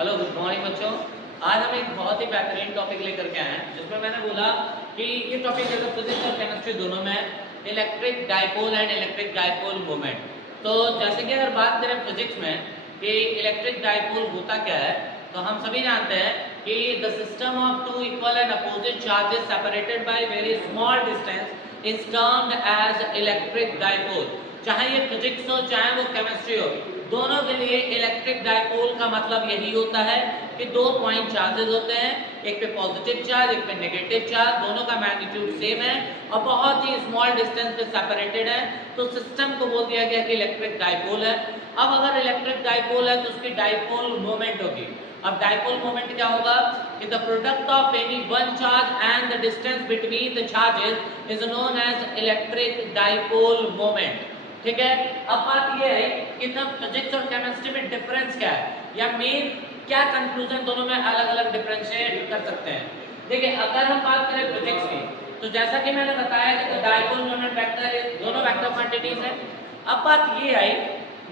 Hello good morning बच्चों। आज हम एक बहुत ही बेहतरीन टॉपिक लेकर के आए हैं जिसमें मैंने बोला कि ये टॉपिक अगर फिजिक्स और केमिस्ट्री दोनों में electric dipole and electric dipole moment. तो जैसे कि अगर बात करें फिजिक्स में कि इलेक्ट्रिक डाइपोल होता क्या है, तो हम सभी जानते हैं कि the system of two equal and opposite charges separated by very small distance is termed as electric dipole. चाहे ये फिजिक्स हो चाहे वो केमिस्ट्री हो, दोनों के लिए इलेक्ट्रिक डाइपोल का मतलब यही होता है कि दो पॉइंट चार्जेस होते हैं, एक पे पॉजिटिव चार्ज एक पे नेगेटिव चार्ज, दोनों का मैग्नीट्यूड सेम है और बहुत ही स्मॉल डिस्टेंस पे सेपरेटेड है, तो सिस्टम को बोल दिया गया कि इलेक्ट्रिक डाइपोल है। अब अगर इलेक्ट्रिक डाइपोल है तो उसकी डाइपोल मोमेंट होगी। अब डाइपोल मोमेंट क्या होगा कि the product of any one charge and the distance between the charges is known as electric dipole moment. ठीक है। अब बात यह है कि तब फिजिक्स और केमिस्ट्री में डिफरेंस क्या है या मेन क्या कंक्लूजन दोनों में अलग अलग डिफरेंशिएट कर सकते हैं। देखिए अगर हम बात करें फिजिक्स की, तो जैसा कि मैंने बताया कि डाइपोल मोमेंट वेक्टर दोनों वेक्टर क्वांटिटीज हैं। अब बात ये आई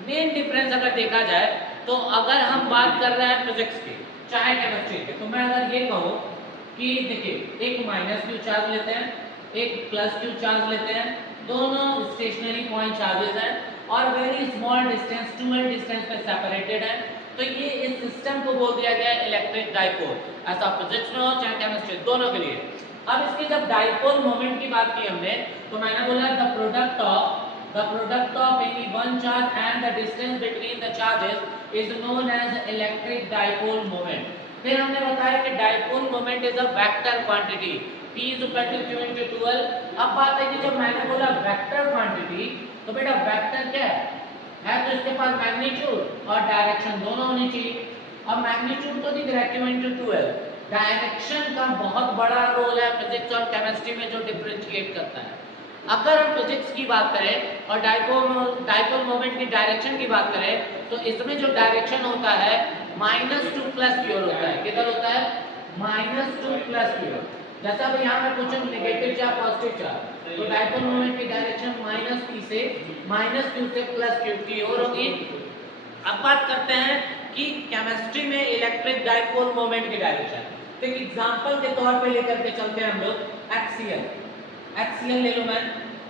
मेन डिफरेंस अगर देखा जाए तो अगर हम बात कर रहे हैं फिजिक्स की चाहे केमिस्ट्री की, तो मैं अगर ये कहूँ कि देखिए एक माइनस क्यू चार्ज लेते हैं एक प्लस क्यू चार्ज लेते हैं, दोनों स्टेशनरी पॉइंट चार्जेस हैं और very small distance 2l distance पे सेपरेटेड है, तो ये इस सिस्टम को बोल दिया गया इलेक्ट्रिक डाइपोल। ऐसा फिजिक्स में हो चाहे केमिस्ट्री दोनों के लिए। अब इसकी जब डाइपोल मोमेंट की बात की हमने, तो मैंने बोला the product of any one charge and the distance between the charges is known as electric dipole moment. फिर हमने बताया कि dipole moment is a vector quantity, P is equal to Q into 2L। अब बात है कि जब मैंने बोला वेक्टर क्वांटिटी, तो बेटा वेक्टर क्या है तो इसके पास मैग्नीट्यूड और डायरेक्शन दोनों होनी चाहिए। अब मैग्नीट्यूड तो दिख रहा है Q into 2L, डायरेक्शन का बहुत बड़ा रोल है फिजिक्स और केमिस्ट्री में जो डिफरेंशिएट करता है। अगर हम फिजिक्स की बात करें और डाइपोल मोमेंट की डायरेक्शन की बात करें, तो इसमें जो डायरेक्शन होता है -2 प्लस की ओर होता है। किधर होता है? -2 प्लस की ओर। जैसा अब यहाँ मैं पूछूं नेगेटिव चार्ज पॉजिटिव चार्ज, तो डाइपोल मोमेंट की डायरेक्शन -p से -q से +q की ओर होगी। अब बात करते हैं कि केमिस्ट्री में इलेक्ट्रिक डाइपोल मोमेंट की डायरेक्शन, तो एक एग्जांपल के तौर पे लेकर के चलते हैं हम लोग HCl ले लो मैं।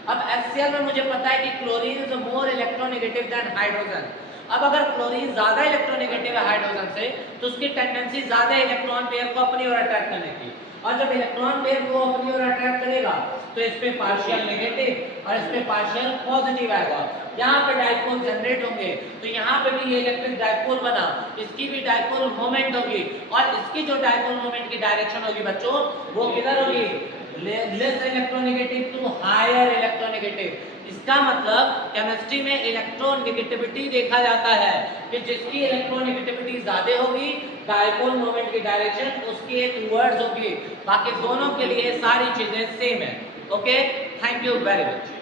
अब HCl में मुझे पता है कि chlorine is more electronegative than hydrogen. अब अगर क्लोरीन ज्यादा इलेक्ट्रोनेगेटिव है हाइड्रोजन से, तो उसकी टेंडेंसी ज्यादा इलेक्ट्रॉन पेयर को अपनी ओर अट्रैक्ट करने की, और जब इलेक्ट्रॉन पेयर को अपनी ओर अट्रैक्ट करेगा तो इस पे पार्शियल नेगेटिव और इस पे पार्शियल पॉजिटिव आएगा। यहाँ पे डाइपोल जनरेट होंगे, तो यहाँ पे भी ये इलेक्ट्रिक डाइपोल बना, इसकी भी डाइपोल मोमेंट होगी और इसकी जो डाइपोल मोमेंट की डायरेक्शन होगी बच्चों वो किधर होगी? Less electronegative to higher electronegative. इसका मतलब केमिस्ट्री में इलेक्ट्रोनेगेटिविटी देखा जाता है कि जिसकी इलेक्ट्रोनेगेटिविटी ज्यादा होगी डाइपोल मोमेंट की डायरेक्शन उसकी एक टुवर्ड्स होगी, बाकी दोनों के लिए सारी चीजें सेम है। Okay, thank you very much.